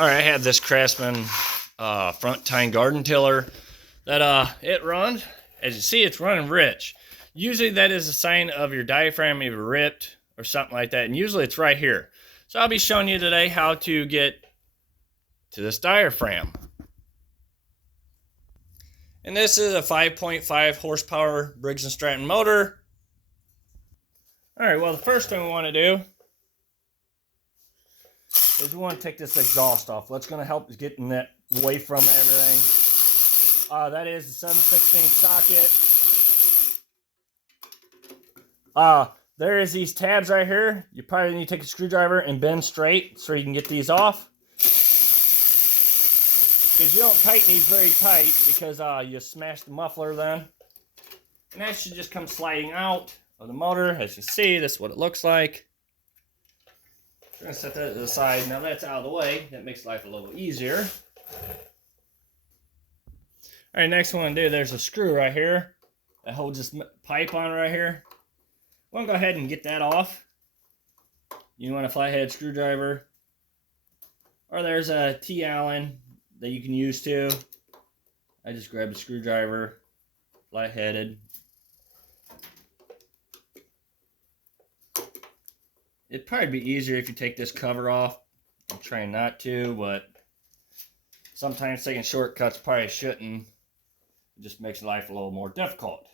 All right, I have this Craftsman Front Tine garden tiller that it runs. As you see, it's running rich. Usually that is a sign of your diaphragm either ripped or something like that, and usually it's right here. So I'll be showing you today how to get to this diaphragm. And this is a 5.5 horsepower Briggs Stratton motor. All right, well, the first thing we want to do is we want to take this exhaust off. What's going to help is getting that away from everything. That is the 7/16 socket. There is these tabs right here. You probably need to take a screwdriver and bend straight so you can get these off. Because you don't tighten these very tight because you smash the muffler then. And that should just come sliding out of the motor. As you see, this is what it looks like. We're going to set that to the side. Now that's out of the way. That makes life a little easier. All right, next one to do, there's a screw right here that holds this pipe on right here. We'll go ahead and get that off. You want a flathead screwdriver. Or there's a T-Allen that you can use too. I just grabbed a screwdriver, flat-headed. It'd probably be easier if you take this cover off. I'm trying not to, but sometimes taking shortcuts probably shouldn't. It just makes life a little more difficult.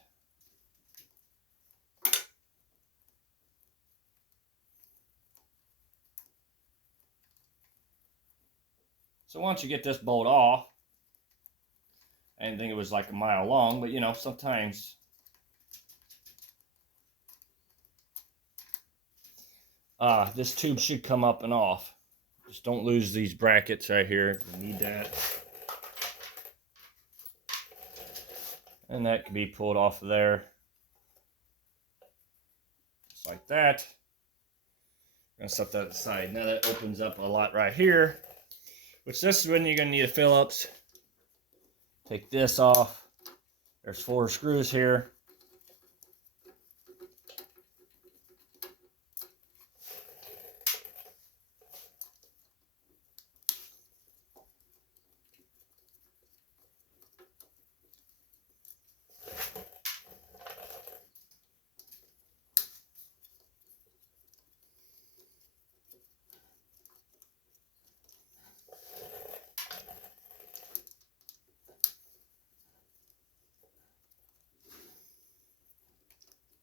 So once you get this bolt off, I didn't think it was like a mile long, but you know, sometimes this tube should come up and off. Just don't lose these brackets right here. You need that. And that can be pulled off of there. Just like that. I'm going to set that aside. Now that opens up a lot right here. Which this is when you're going to need a Phillips. Take this off. There's 4 screws here.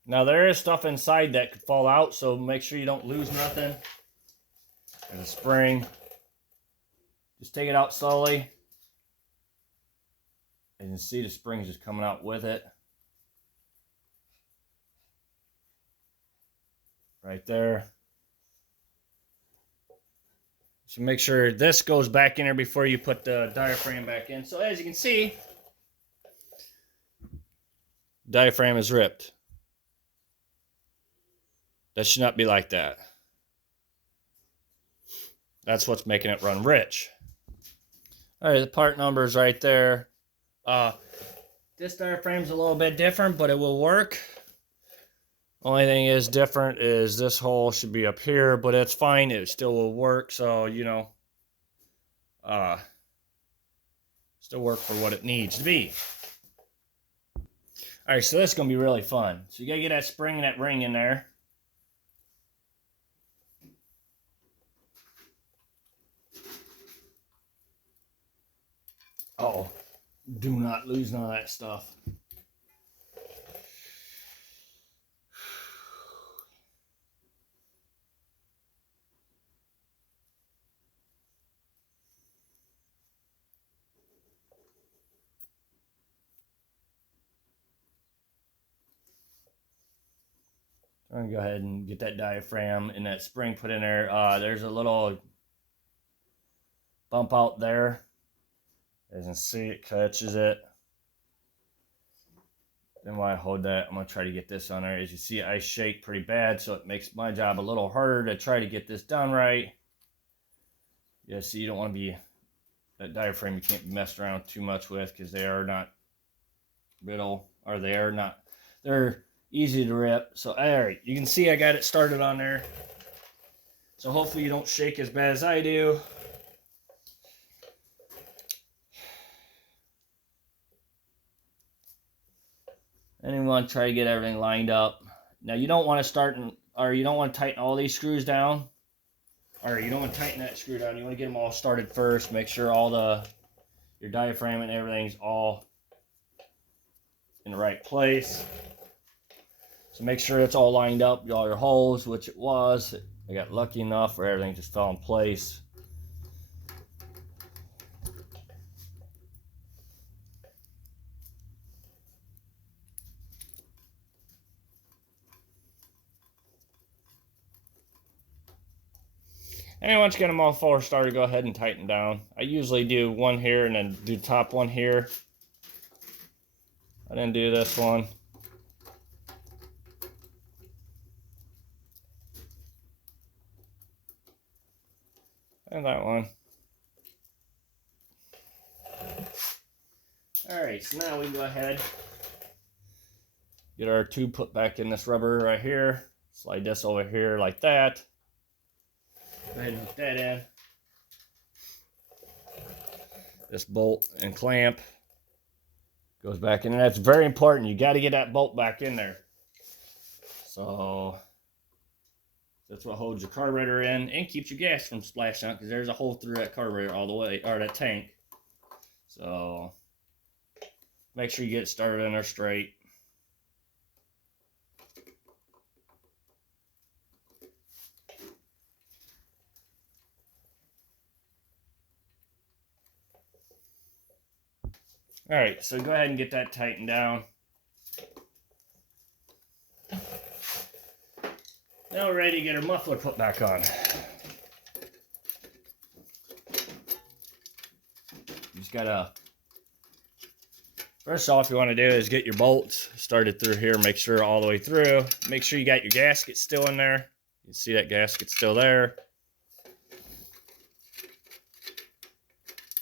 Now there is stuff inside that could fall out, so make sure you don't lose nothing. There's a spring. Just take it out slowly. And you can see the spring's just coming out with it. Right there. So make sure this goes back in there before you put the diaphragm back in. So as you can see, diaphragm is ripped. That should not be like that. That's what's making it run rich. All right, the part number is right there. This diaphragm's a little bit different, but it will work. Only thing is different is this hole should be up here, but it's fine. It still will work. So, you know, still work for what it needs to be. All right, so this is going to be really fun. So you got to get that spring and that ring in there. Uh-oh, do not lose none of that stuff. I'm going to go ahead and get that diaphragm and that spring put in there. There's a little bump out there. As you can see, it catches it. Then while I hold that, I'm going to try to get this on there. As you see, I shake pretty bad, so it makes my job a little harder to try to get this done right. Yeah, see, you don't want to be, that diaphragm you can't be messed around too much with because they are not brittle, or they're easy to rip. So, all right, you can see I got it started on there. So hopefully you don't shake as bad as I do. And you want to try to get everything lined up. Now you don't want to start, or you don't want to tighten all these screws down. Or you don't want to tighten that screw down. You want to get them all started first. Make sure all your diaphragm and everything's all in the right place. So make sure it's all lined up, all your holes, which it was. I got lucky enough where everything just fell in place. And once you get them all four started, go ahead and tighten down. I usually do one here and then do the top one here. I didn't do this one. And that one. Alright, so now we can go ahead, get our tube put back in this rubber right here. Slide this over here like that. Go ahead and hook that in. This bolt and clamp goes back in, and that's very important. You got to get that bolt back in there. So that's what holds your carburetor in and keeps your gas from splashing out, because there's a hole through that carburetor all the way, or that tank. So make sure you get it started in there straight. Alright, so go ahead and get that tightened down. Now we're ready to get our muffler put back on. You just gotta, first off, you want to do is get your bolts started through here. Make sure all the way through. Make sure you got your gasket still in there. You can see that gasket's still there.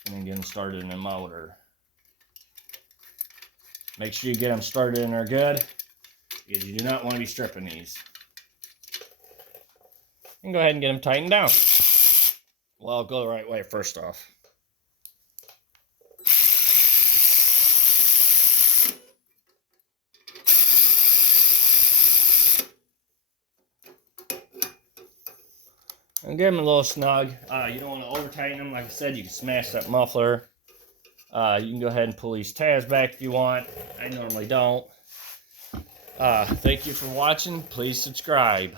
And then get them started in the motor. Make sure you get them started in there good, because you do not want to be stripping these. And go ahead and get them tightened down. Well, I'll go the right way first off. And give them a little snug. You don't want to over tighten them. Like I said, you can smash that muffler. You can go ahead and pull these tabs back if you want. I normally don't. Thank you for watching. Please subscribe.